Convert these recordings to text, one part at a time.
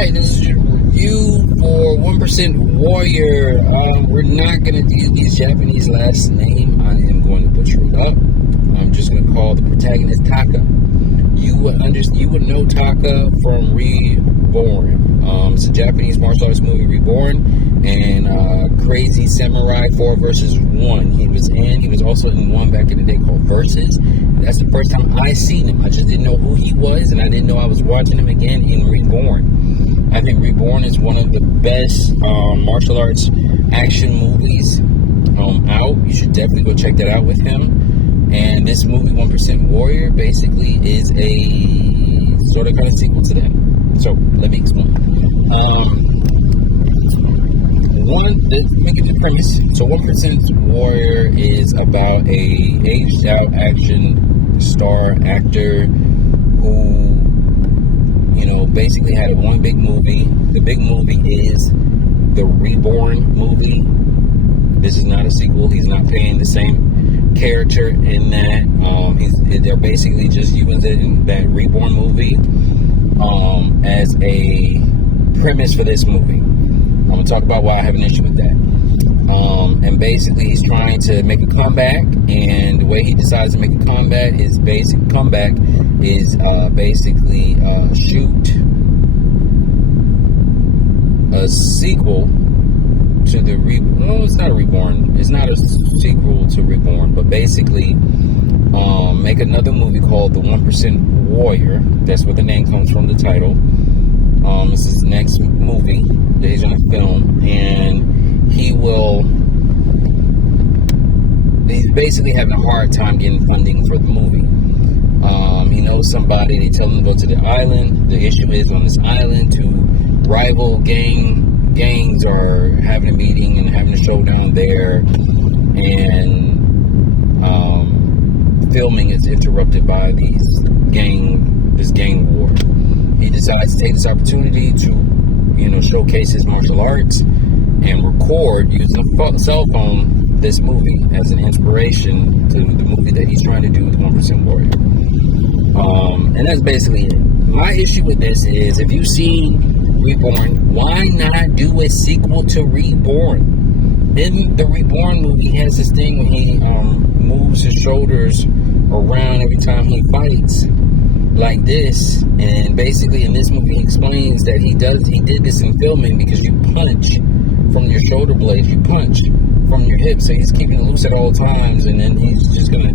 Alright, this is your review for 1% Warrior. We're not going to do his Japanese last name. I am going to butcher it up. I'm just going to call the protagonist Taka. You would know Taka from Reborn. It's a Japanese martial arts movie, Reborn, and Crazy Samurai 4 vs. 1. He was also in one back in the day called Versus. That's the first time I seen him. I just didn't know who he was, and I didn't know I was watching him again in Reborn. I think Reborn is one of the best martial arts action movies out. You should definitely go check that out with him. And this movie, 1% Warrior, basically is a sort of kind of sequel to that. So, let me explain. Let me get the premise. So, 1% Warrior is about a aged out action star actor who, basically had one big movie. The big movie is the Reborn movie. This is not a sequel. He's not paying the same character in that. They're basically just using that Reborn movie as a premise for this movie. I'm going to talk about why I have an issue with that. And basically he's trying to make a comeback, and the way he decides to make a comeback is basically shoot a sequel to the it's not a Reborn. It's not a sequel to Reborn, but basically make another movie called The 1% Warrior. That's where the name comes from, the title. This is the next movie that he's going to film, and he's basically having a hard time getting funding for the movie. He knows somebody. They tell him to go to the island. The issue is on this island, two rival gangs are having a meeting and having a showdown there, and filming is interrupted by this gang war. He decides to take this opportunity to, showcase his martial arts and record using a cell phone this movie as an inspiration to the movie that he's trying to do, The 1% Warrior. And that's basically it. My issue with this is, if you've seen Reborn, why not do a sequel to Reborn? In the Reborn movie, he has this thing when he moves his shoulders around every time he fights, like this. And basically in this movie he explains that he did this in filming because you punch from your shoulder blades, you punch from your hips, so he's keeping it loose at all times, and then he's just gonna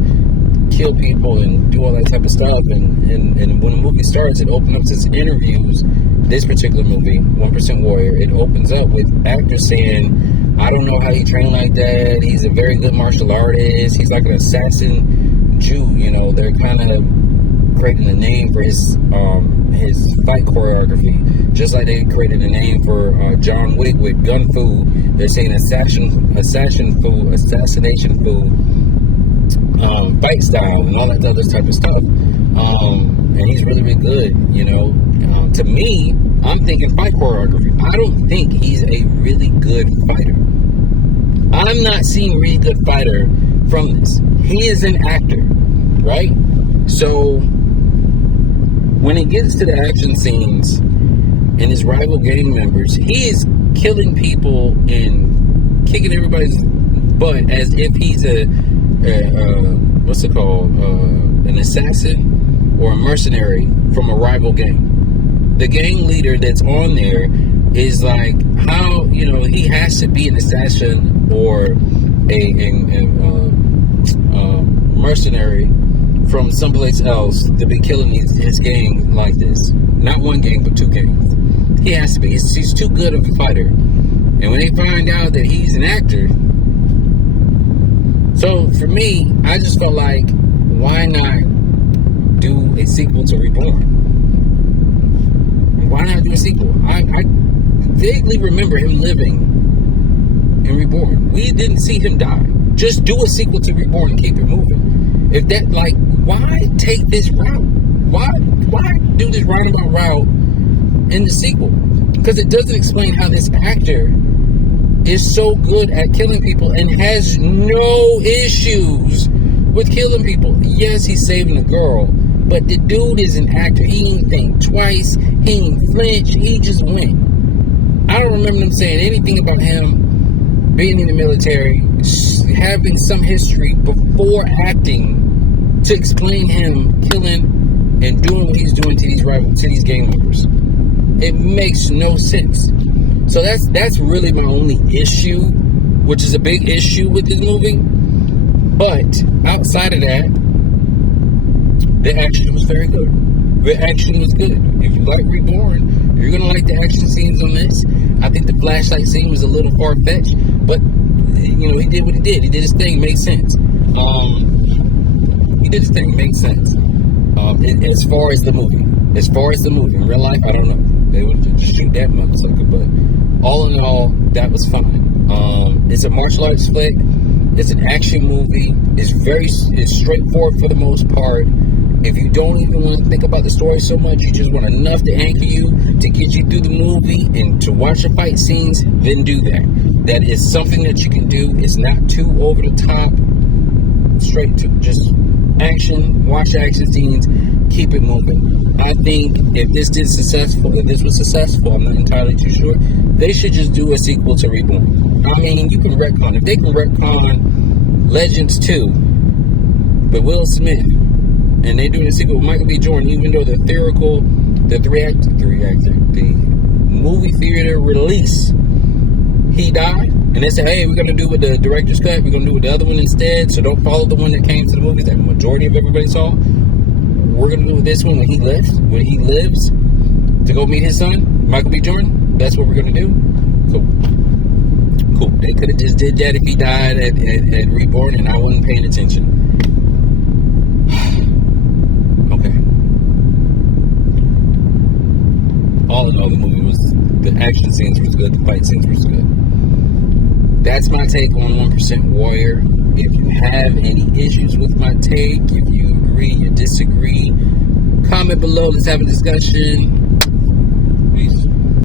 kill people and do all that type of stuff. And when the movie starts, it opens up to interviews. This particular movie, 1% Warrior, it opens up with actors saying, I don't know how he trained like that. He's a very good martial artist. He's like an assassin Jew. They're kind of creating a name for his fight choreography, just like they created a name for John Wick with Gun Fu. They're saying assassination fu, fight style, and all that other type of stuff. And he's really, really good. To me, I'm thinking fight choreography. I don't think he's a really good fighter. I'm not seeing a really good fighter from this. He is an actor, right? So when it gets to the action scenes and his rival gang members, he is killing people and kicking everybody's butt as if he's an assassin or a mercenary from a rival gang. The gang leader that's on there is like, how, he has to be an assassin or a mercenary from someplace else to be killing his gang like this. Not one gang, but two gangs. He has to be. He's too good of a fighter. And when they find out that he's an actor, so for me, I just felt like, why not do a sequel to Reborn? Why not do a sequel? I vaguely remember him living in Reborn. We didn't see him die. Just do a sequel to Reborn and keep it moving. If that, why take this route? Why do this roundabout route in the sequel? Because it doesn't explain how this actor is so good at killing people and has no issues with killing people. Yes, he's saving a girl, but the dude is an actor. He ain't think twice. He didn't flinch. He just went. I don't remember them saying anything about him being in the military, having some history before acting to explain him killing and doing what he's doing to these gang members. It makes no sense. So that's really my only issue, which is a big issue with this movie. But outside of that, the action was very good. The action was good. If you like Reborn, you're gonna like the action scenes on this. I think the flashlight scene was a little far-fetched, but you know, he did what he did. He did his thing, made sense. He did his thing, made sense. As far as the movie, in real life, I don't know. They would just shoot that motherfucker, but all in all, that was fine. It's a martial arts flick. It's an action movie. It's straightforward for the most part. If you don't even want to think about the story so much, you just want enough to anchor you, to get you through the movie, and to watch the fight scenes, then do that. That is something that you can do. It's not too over the top. Straight to just action, watch the action scenes, keep it moving. I think if this was successful, I'm not entirely too sure, they should just do a sequel to Reborn. I mean, you can retcon. If they can retcon Legends 2 with Will Smith, and they doing a sequel with Michael B. Jordan, even though the movie theater release, he died, and they said, hey, we're going to do with the director's cut, we're going to do with the other one instead, so don't follow the one that came to the movies that the majority of everybody saw. We're going to do this one when he lives to go meet his son, Michael B. Jordan. That's what we're going to do. Cool. They could have just did that if he died at Reborn and I wasn't paying attention. Okay. All in all, the action scenes was good, the fight scenes was good. That's my take on 1% Warrior. If you have any issues with my take, if you agree, you disagree, comment below, let's have a discussion.